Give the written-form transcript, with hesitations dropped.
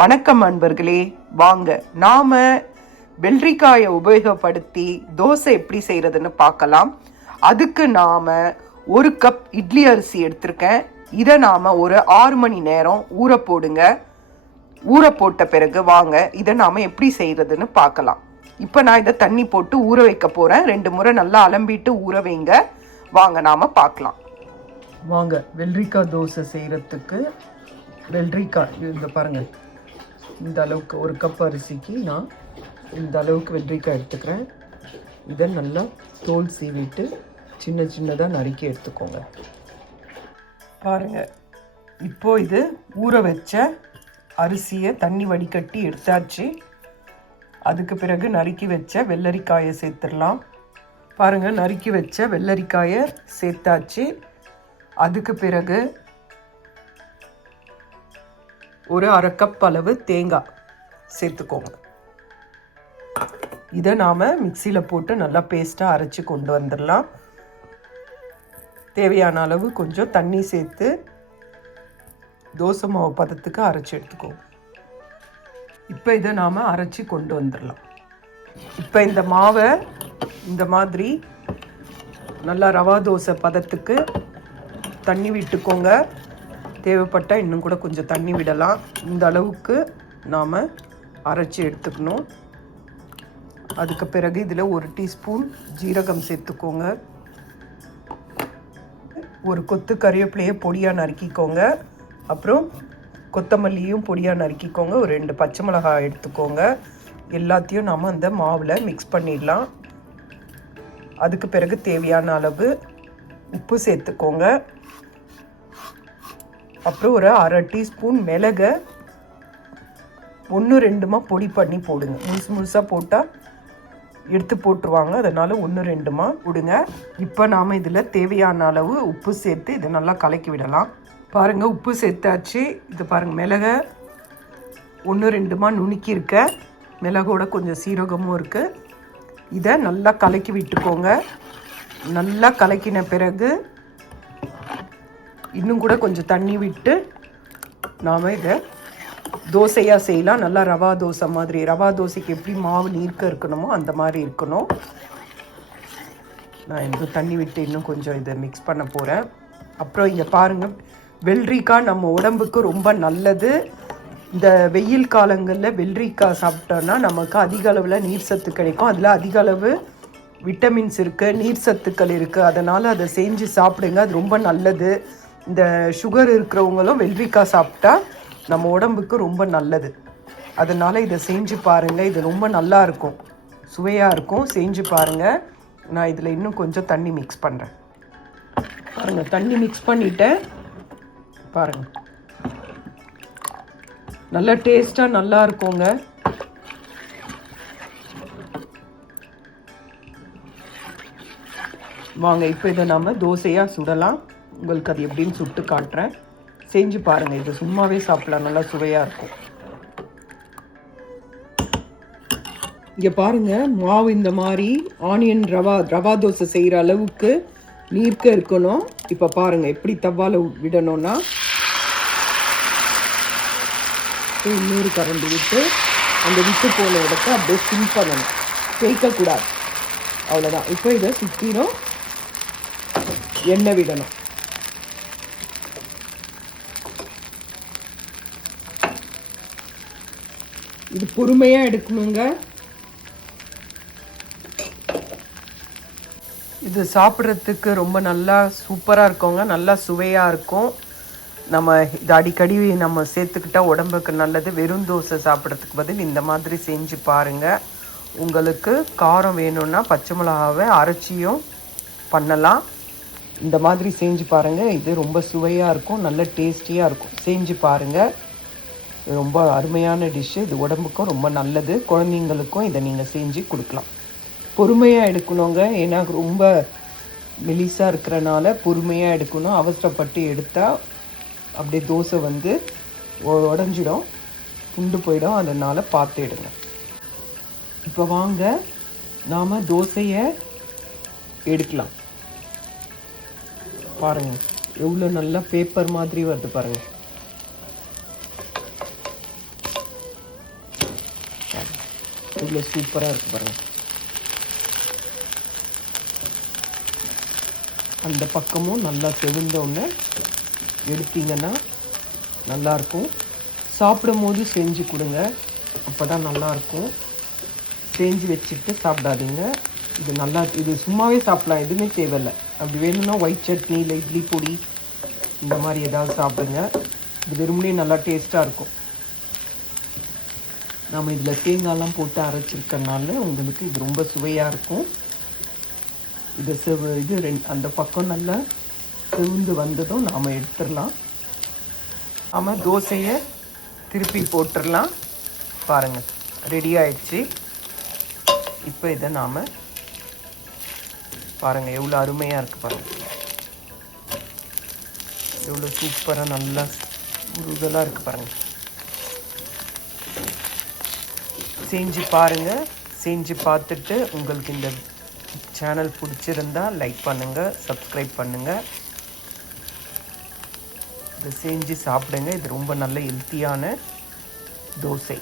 வணக்கம் அன்பர்களே, வாங்க நாம வெள்ளரிக்காயை உபயோகப்படுத்தி தோசை எப்படி செய்யறதுன்னு பார்க்கலாம். அதுக்கு நாம 1 கப் இட்லி அரிசி எடுத்திருக்கேன். இதை நாம ஒரு 6 மணி நேரம் ஊற போடுங்க. ஊற போட்ட பிறகு வாங்க இதை நாம எப்படி செய்யறதுன்னு பார்க்கலாம். இப்போ நான் இதை தண்ணி போட்டு ஊற வைக்க போறேன். 2 முறை நல்லா அலம்பிட்டு ஊற வைங்க. வாங்க நாம பார்க்கலாம். வாங்க வெள்ளரிக்காய் தோசை செய்யறதுக்கு வெள்ளரிக்காய் இந்த பாருங்க, இந்த அளவுக்கு 1 கப் அரிசிக்கு நான் இந்த அளவுக்கு வெள்ளரிக்காய் எடுத்துக்கிறேன். இதை நல்லா தோல் சீவிட்டு சின்ன சின்னதாக நறுக்கி எடுத்துக்கோங்க. பாருங்க, இப்போ இது ஊற வச்ச அரிசியை தண்ணி வடிகட்டி எடுத்தாச்சு. அதுக்கு பிறகு நறுக்கி வச்ச வெள்ளரிக்காயை சேர்த்துடலாம். பாருங்க, நறுக்கி வச்ச வெள்ளரிக்காயை சேர்த்தாச்சு. அதுக்கு பிறகு ஒரு 1/2 கப் அளவு தேங்காய் சேர்த்துக்கோங்க. இதை நாம் மிக்சியில் போட்டு நல்லா பேஸ்ட்டாக அரைச்சி கொண்டு வந்துடலாம். தேவையான அளவு கொஞ்சம் தண்ணி சேர்த்து தோசை மாவு பதத்துக்கு அரைச்சி எடுத்துக்கோங்க. இப்போ இதை நாம் அரைச்சி கொண்டு வந்துடலாம். இப்போ இந்த மாவை இந்த மாதிரி நல்லா ரவா தோசை பதத்துக்கு தண்ணி விட்டுக்கோங்க. தேவைப்பட்டால் இன்னும் கூட கொஞ்சம் தண்ணி விடலாம். இந்த அளவுக்கு நாம் அரைச்சி எடுத்துக்கணும். அதுக்கு பிறகு இதில் 1 டீஸ்பூன் ஜீரகம் சேர்த்துக்கோங்க. ஒரு கொத்து கறிவேப்பிலையை பொடியாக நறுக்கிக்கோங்க. அப்புறம் கொத்தமல்லியும் பொடியாக நறுக்கிக்கோங்க. ஒரு 2 பச்சை மிளகாய் எடுத்துக்கோங்க. எல்லாத்தையும் நாம் அந்த மாவில் மிக்ஸ் பண்ணிடலாம். அதுக்கு பிறகு தேவையான அளவு உப்பு சேர்த்துக்கோங்க. அப்புறம் ஒரு 1/2 டீஸ்பூன் மிளகை 1-2 பொடி பண்ணி போடுங்க. முழுசாக போட்டால் எடுத்து போட்டுருவாங்க. அதனால் 1-2 விடுங்க. இப்போ நாம் இதில் தேவையான அளவு உப்பு சேர்த்து இதை நல்லா கலக்கி விடலாம். பாருங்கள், உப்பு சேர்த்தாச்சு. இது பாருங்கள், மிளகை 1-2 நுணுக்கியிருக்க. மிளகோட கொஞ்சம் சீரகமும் இருக்குது. இதை நல்லா கலக்கி விட்டுக்கோங்க. நல்லா கலக்கின பிறகு இன்னும் கூட கொஞ்சம் தண்ணி விட்டு நாம் இதை தோசையாக செய்யலாம். நல்லா ரவா தோசை மாதிரி. ரவா தோசைக்கு எப்படி மாவு நீர்க்க இருக்கணுமோ அந்த மாதிரி இருக்கணும். நான் இன்னும் தண்ணி விட்டு இன்னும் கொஞ்சம் இதை மிக்ஸ் பண்ண போகிறேன். அப்புறம் இங்கே பாருங்கள், வெள்ளரிக்காய் நம்ம உடம்புக்கு ரொம்ப நல்லது. இந்த வெயில் காலங்களில் வெள்ளரிக்காய் சாப்பிட்டோன்னா நமக்கு அதிக அளவில் நீர் சத்து கிடைக்கும். அதில் அதிக அளவு விட்டமின்ஸ் இருக்குது, நீர் சத்துக்கள் இருக்குது. அதனால் அதை செஞ்சு சாப்பிடுங்க, அது ரொம்ப நல்லது. இந்த சுகர் இருக்கிறவங்களும் வெள்ளரிக்காய் சாப்பிட்டா நம்ம உடம்புக்கு ரொம்ப நல்லது. அதனால் இதை செஞ்சு பாருங்கள். இது ரொம்ப நல்லா இருக்கும், சுவையாக இருக்கும். செஞ்சு பாருங்கள். நான் இதில் இன்னும் கொஞ்சம் தண்ணி மிக்ஸ் பண்ணுறேன். பாருங்கள், தண்ணி மிக்ஸ் பண்ணிட்டேன். பாருங்கள், நல்லா டேஸ்ட்டாக நல்லா இருக்குங்க. வாங்க இப்போ இதை நம்ம தோசையாக சுடலாம். உங்களுக்கு அது எப்படின்னு சுட்டு காட்டுறேன். செஞ்சு பாருங்கள். இது சும்மாவே சாப்பிடலாம், நல்லா சுவையாக இருக்கும். இங்கே பாருங்கள், மாவு இந்த மாதிரி ஆனியன் ரவா தோசை செய்கிற அளவுக்கு நீர்க்க இருக்கணும். இப்போ பாருங்கள், எப்படி தவால விடணும்னா இன்னொரு கரண்டி விட்டு அந்த விட்டு போன இடத்த அப்படியே ஸ்பின் பண்ணணும், தேய்க்கக்கூடாது. அவ்வளோதான். இப்போ இதை சுற்றிடும் எண்ணெய் விடணும். இது பொறுமையாக எடுக்கணுங்க. இது சாப்பிட்றதுக்கு ரொம்ப நல்லா சூப்பராக இருக்குங்க, நல்லா சுவையாக இருக்கும். நம்ம இது அடிக்கடி நம்ம சேர்த்துக்கிட்டா உடம்புக்கு நல்லது. வெறும் தோசை சாப்பிட்றதுக்கு பதில் இந்த மாதிரி செஞ்சு பாருங்கள். உங்களுக்கு காரம் வேணும்னா பச்சை மிளகாவை அரைச்சியும் பண்ணலாம். இந்த மாதிரி செஞ்சு பாருங்கள். இது ரொம்ப சுவையாக இருக்கும், நல்ல டேஸ்டியாக இருக்கும். செஞ்சு பாருங்கள். ரொம்ப அருமையான டிஷ்ஷு. இது உடம்புக்கும் ரொம்ப நல்லது. குழந்தைங்களுக்கும் இதை நீங்கள் செஞ்சு கொடுக்கலாம். பொறுமையாக எடுக்கணுங்க. ஏன்னா ரொம்ப மெலிசாக இருக்கிறனால பொறுமையாக எடுக்கணும். அவசரப்பட்டு எடுத்தால் அப்படியே தோசை உடஞ்சிடும், துண்டு போயிடும். அதனால் பார்த்து எடுங்க. இப்போ வாங்க நாம் தோசையை எடுக்கலாம். பாருங்கள், எவ்வளோ நல்லா பேப்பர் மாதிரி வருது பாருங்கள். இவ்வளோ சூப்பராக இருக்குது பாருங்கள். அந்த பக்கமும் நல்லா செவந்தோடனே எடுத்தீங்கன்னா நல்லாயிருக்கும். சாப்பிடும் போது செஞ்சு கொடுங்க, அப்போ தான் நல்லாயிருக்கும். செஞ்சு வச்சுட்டு சாப்பிடாதீங்க. இது நல்லா, இது சும்மாவே சாப்பிட்லாம், எதுவுமே தேவையில்லை. அப்படி வேணும்னா ஒயிட் சட்னி இல்லை இட்லி பொடி இந்த மாதிரி ஏதாவது சாப்பிடுங்க. இது வெறுமனே நல்லா டேஸ்ட்டாக இருக்கும். நம்ம இதில் தேங்காய்லாம் போட்டு அரைச்சிருக்கனால உங்களுக்கு இது ரொம்ப சுவையாக இருக்கும். இது அந்த பக்கம் நல்லா செவந்து வந்ததும் நாம் எடுத்துடலாம். நாம் தோசையை திருப்பி போட்டுடலாம். பாருங்கள், ரெடி ஆயிடுச்சு. இப்போ இதை நாம் பாருங்கள் எவ்வளோ அருமையாக இருக்குது பாருங்கள். எவ்வளோ சூப்பராக நல்லா முருகலாக இருக்குது பாருங்கள். செஞ்சு பாருங்கள். செஞ்சு பார்த்துட்டு உங்களுக்கு இந்த சேனல் பிடிச்சிருந்தா லைக் பண்ணுங்கள், சப்ஸ்கிரைப் பண்ணுங்கள். இதை செஞ்சு சாப்பிடுங்க. இது ரொம்ப நல்ல ஹெல்த்தியான தோசை.